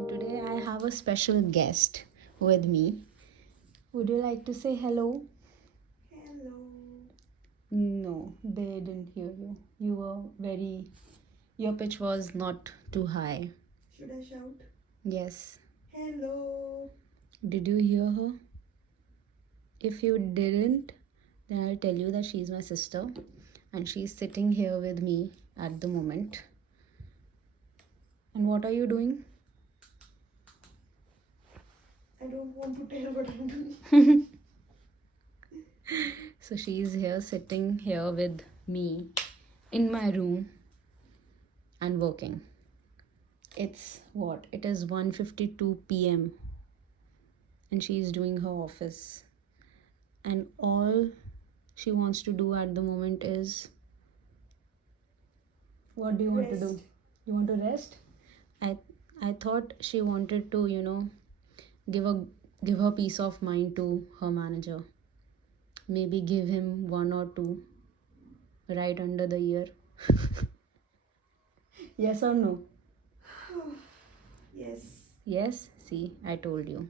And today I have a special guest with me. Would you like to say hello? Hello. No, they didn't hear you. Your pitch was not too high. Should I shout? Yes. Hello. Did you hear her? If you didn't, then I'll tell you that she's my sister and she's sitting here with me at the moment. And what are you doing? I don't want to tell what I'm doing. So she's here sitting here with me in my room and working. It's what? It is 1:52 p.m. and she's doing her office. And all she wants to do at the moment is, what do you want to do? Rest. You want to rest? I I thought she wanted to, give a give her peace of mind to her manager. Maybe give him one or two right under the ear. Yes or no? Yes. Yes, see, I told you.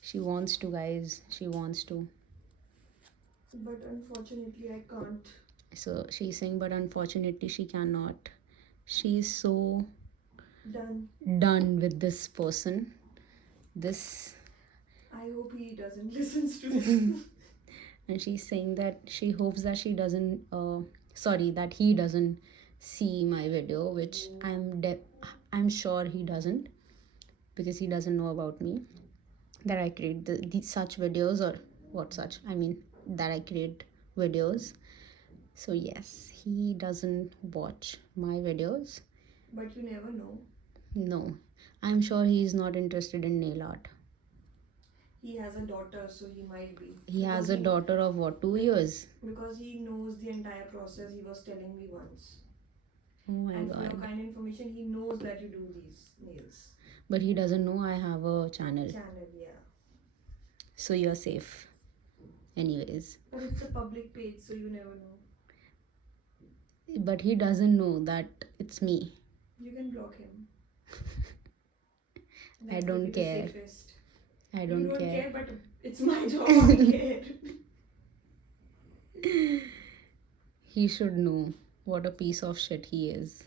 She wants to, guys. She wants to. But unfortunately, I can't. So she's saying, but unfortunately, she cannot. She's so done with this person. This. I hope he doesn't listen to this. And she's saying that she hopes that she doesn't, that he doesn't see my video, which I'm sure he doesn't, because he doesn't know about me, that I create these such videos, or what such, I mean, that I create videos. So yes, he doesn't watch my videos. But you never know. No, I'm sure he's not interested in nail art. He has a daughter, so he might be. He has a daughter of what, 2 years? Because he knows the entire process, he was telling me once. Oh my And god. for your kind information, he knows that you do these nails. But he doesn't know I have a channel. Yeah. So you're safe. Anyways. But it's a public page, so you never know. But he doesn't know that it's me. You can block him. I don't care. I don't You care. but it's my job. I care. He should know what a piece of shit he is.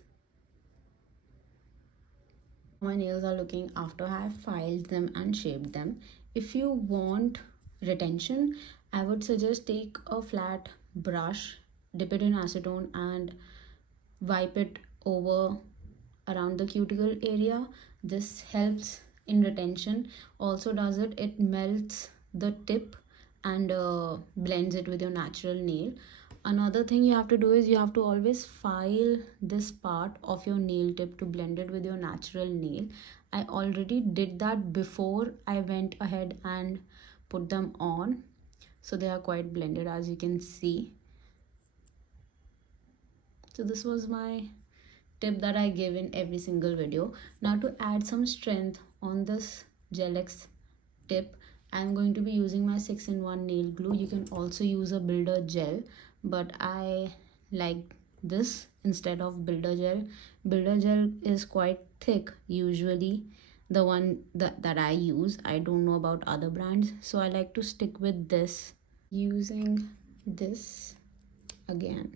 My nails are looking after I have filed them and shaped them. If you want retention, I would suggest take a flat brush, dip it in acetone and wipe it over around the cuticle area. This helps in retention. Also does it melts the tip and blends it with your natural nail. Another thing you have to do is you have to always file this part of your nail tip to blend it with your natural nail. I already did that before I went ahead and put them on, so they are quite blended, as you can see. So this was my tip that I give in every single video. Now to add some strength on this Gel X tip, I'm going to be using my 6-in-1 nail glue. You can also use a builder gel, but I like this instead of builder gel. Builder gel is quite thick, usually the one that I use. I don't know about other brands, so I like to stick with this. Using this again.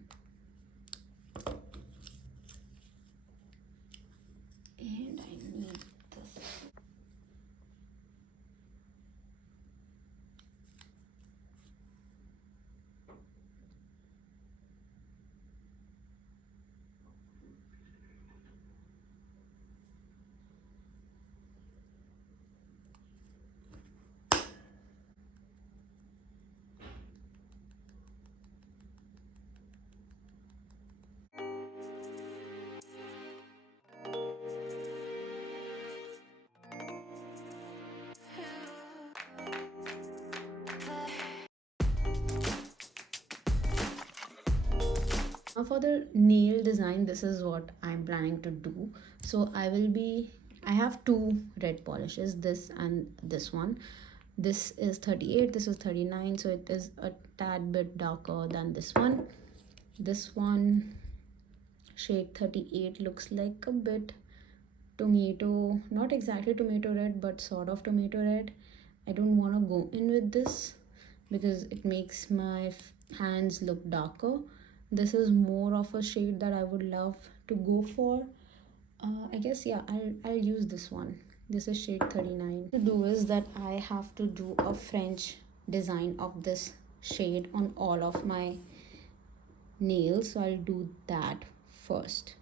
And I need this. Now for the nail design, this is what I'm planning to do. So I have two red polishes, this and this one. This is 38, this is 39, so it is a tad bit darker than this one. This one, shade 38, looks like a bit tomato, not exactly tomato red, but sort of tomato red. I don't want to go in with this because it makes my hands look darker. This is more of a shade that I would love to go for. I guess, yeah, I'll use this one. This is shade 39. To do is that I have to do a French design of this shade on all of my nails, so I'll do that first.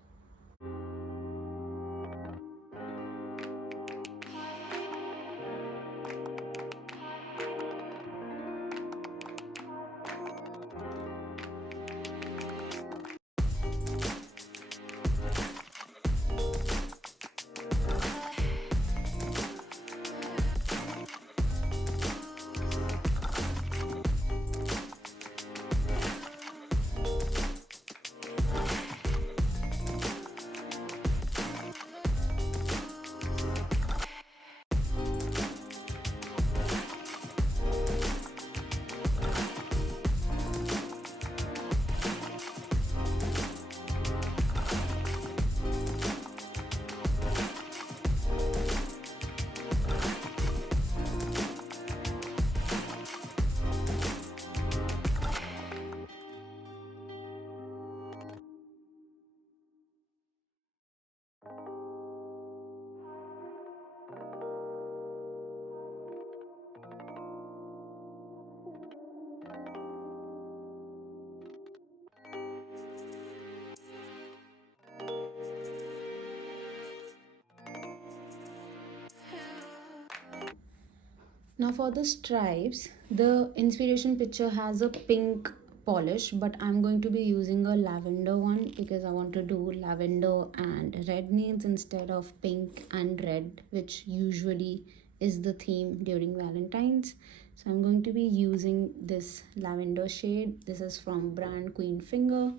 Now for the stripes, the inspiration picture has a pink polish, but I'm going to be using a lavender one because I want to do lavender and red nails instead of pink and red, which usually is the theme during Valentine's. So I'm going to be using this lavender shade. This is from brand Queen Finger.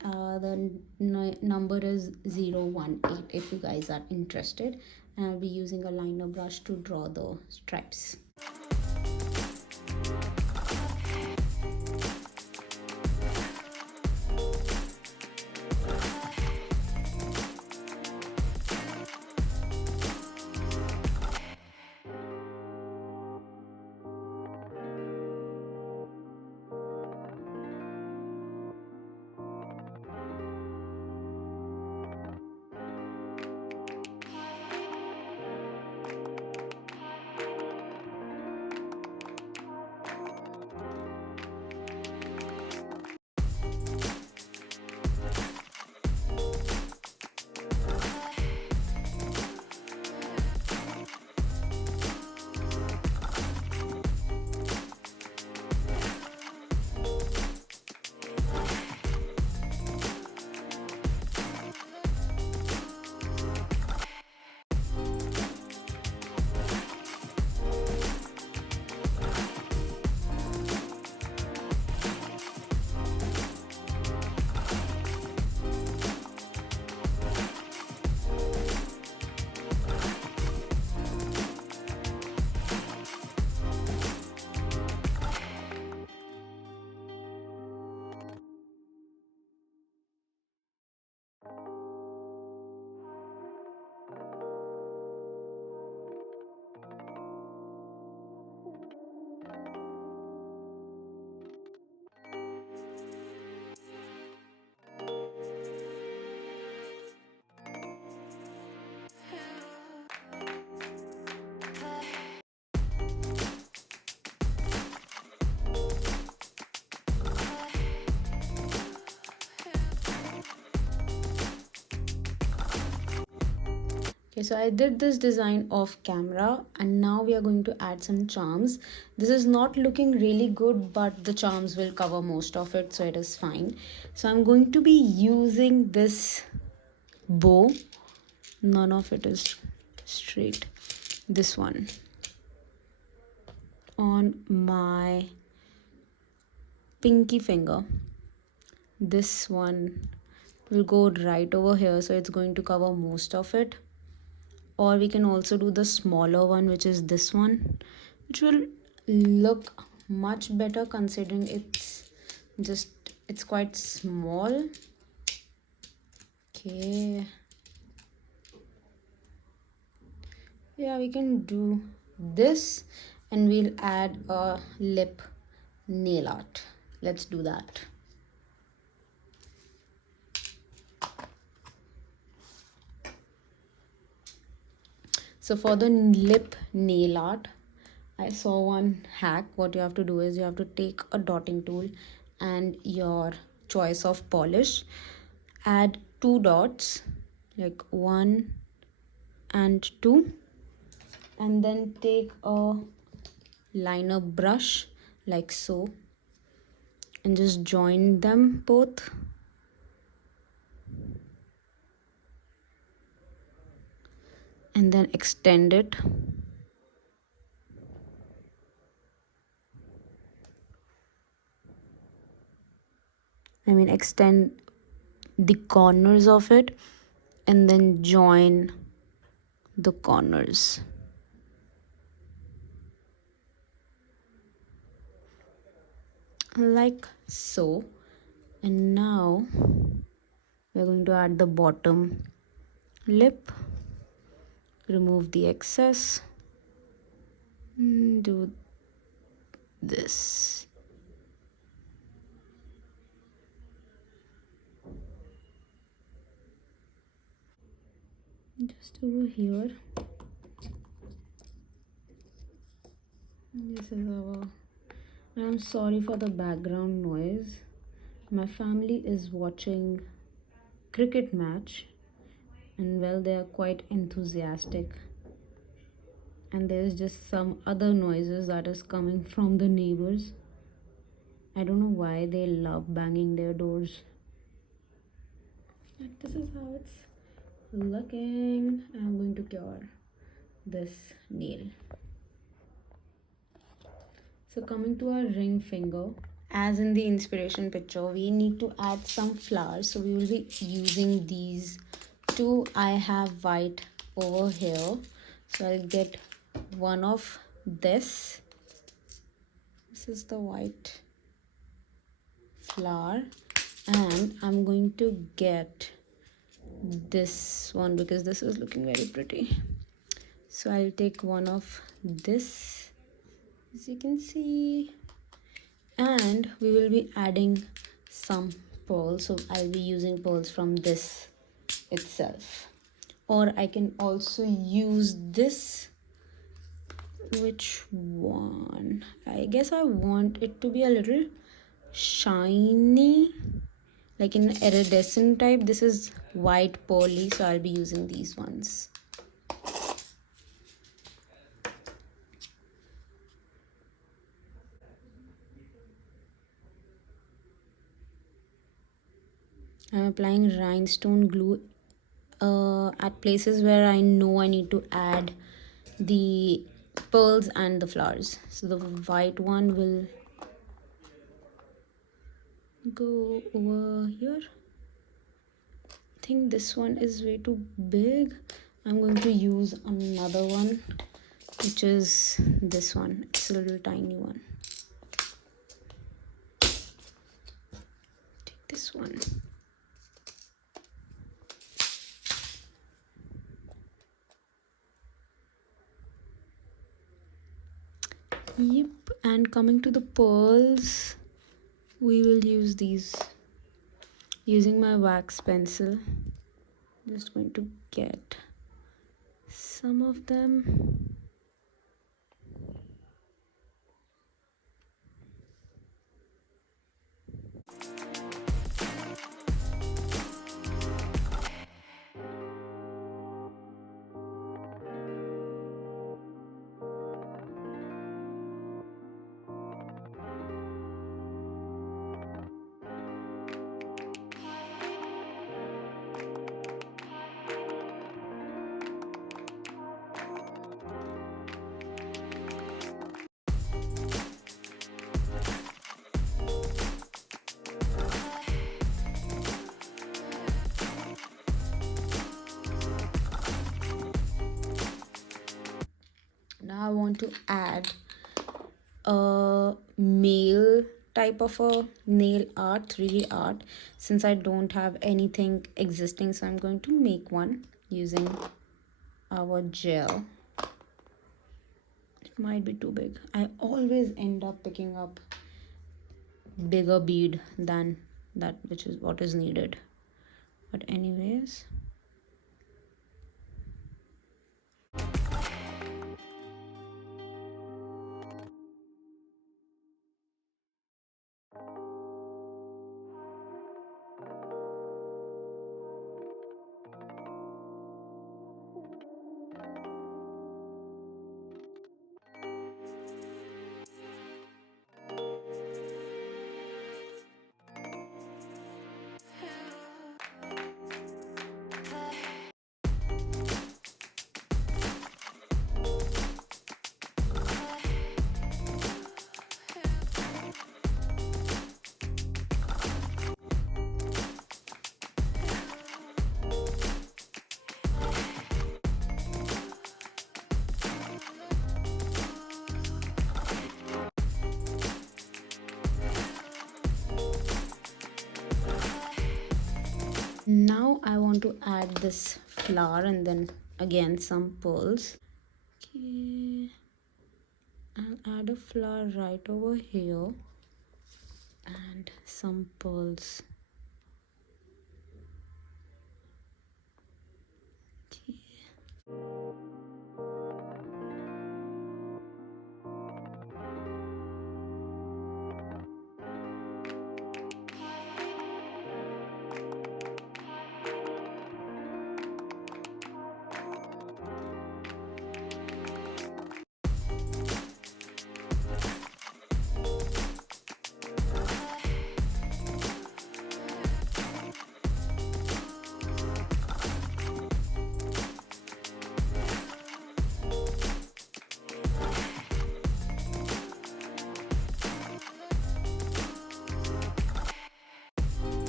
The number is 018 if you guys are interested, and I'll be using a liner brush to draw the stripes. Okay, so I did this design off camera and now we are going to add some charms. This is not looking really good, but the charms will cover most of it, so it is fine. So I'm going to be using this bow. None of it is straight. This one on my pinky finger. This one will go right over here, so it's going to cover most of it. Or we can also do the smaller one, which is this one, which will look much better considering it's quite small. Okay, Yeah, we can do this, and we'll add a lip nail art. Let's do that. So for the lip nail art, I saw one hack. What you have to do is you have to take a dotting tool and your choice of polish, add two dots, like one and two, and then take a liner brush like so, and just join them both, and then extend it. Extend the corners of it, and then join the corners like so. And now we're going to add the bottom lip, remove the excess, do this. Just over here. This is our. I'm sorry for the background noise. My family is watching cricket match, and well, they are quite enthusiastic. And there's just some other noises that is coming from the neighbors. I don't know why they love banging their doors. And this is how it's looking. I'm going to cure this nail. So coming to our ring finger, as in the inspiration picture, we need to add some flowers. So we will be using these two. I have white over here, so I'll get one of this. This is the white flower, and I'm going to get this one because this is looking very pretty. So I'll take one of this, as you can see, and we will be adding some pearls. So I'll be using pearls from this itself, or I can also use this. Which one? I guess I want it to be a little shiny, like in iridescent type. This is white pearly, so I'll be using these ones. I'm applying rhinestone glue at places where I know I need to add the pearls and the flowers. So the white one will go over here. I think this one is way too big. I'm going to use another one, which is this one. It's a little tiny one. Take this one. Yep, and coming to the pearls, we will use these. Using my wax pencil, just going to get some of them. Now I want to add a male type of a nail art, 3D art, since I don't have anything existing. So I'm going to make one using our gel. might be too big. I always end up picking up bigger bead than that which is what is needed. But anyways, now I want to add this flower and then again some pearls. Okay, I'll add a flower right over here and some pearls. Okay.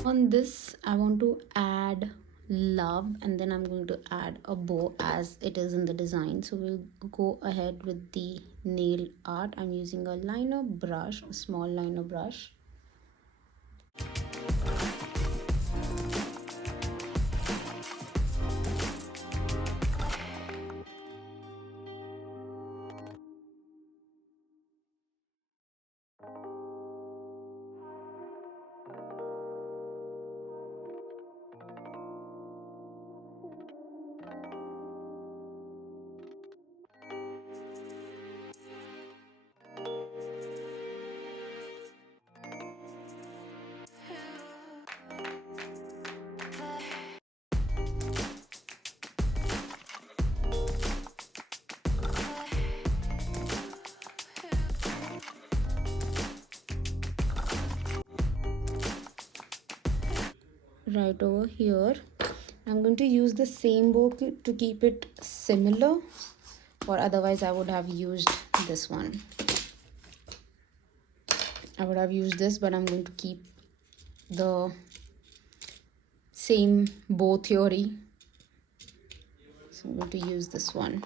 On this I want to add love, and then I'm going to add a bow as it is in the design. So we'll go ahead with the nail art. I'm using a liner brush, a small liner brush. Right over here I'm going to use the same bow to keep it similar, or otherwise I would have used this one. I would have used this, but I'm going to keep the same bow theory, so I'm going to use this one.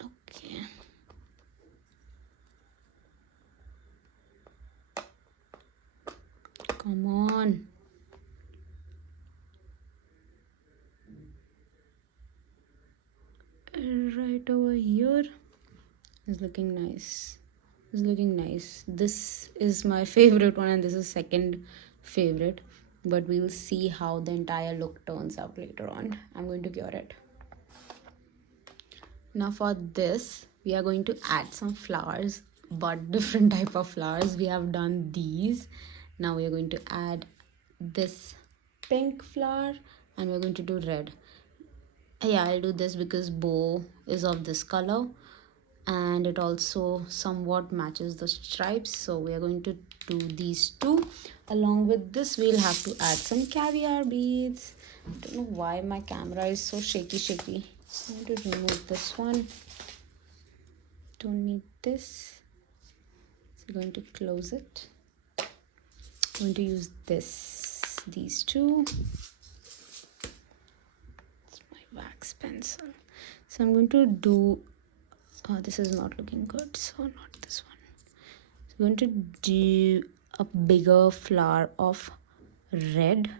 Okay, come on. Right over here is looking nice. It's looking nice. This is my favorite one and this is second favorite, but we'll see how the entire look turns out later on. I'm going to cure it. Now for this we are going to add some flowers, but different type of flowers. We have done these. Now we are going to add this pink flower and we're going to do red. Yeah, I'll do this because bow is of this color and it also somewhat matches the stripes, so we are going to do these two. Along with this we'll have to add some caviar beads. I don't know why my camera is so shaky. I'm going to remove this one. Don't need this, so I'm going to close it. I'm going to use these two. It's my wax pencil. So I'm going to do this is not looking good, so not this one. So I'm going to do a bigger flower of red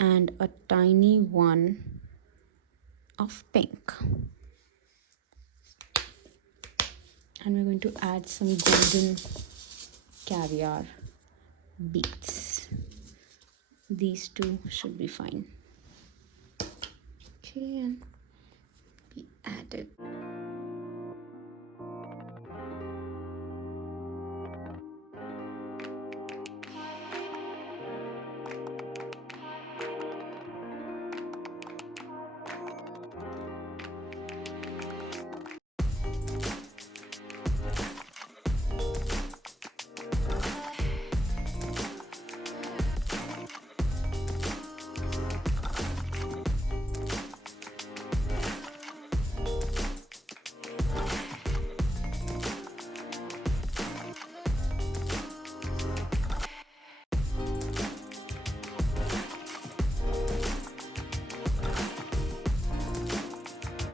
and a tiny one of pink. And we're going to add some golden caviar beads. These two should be fine. Okay, and we added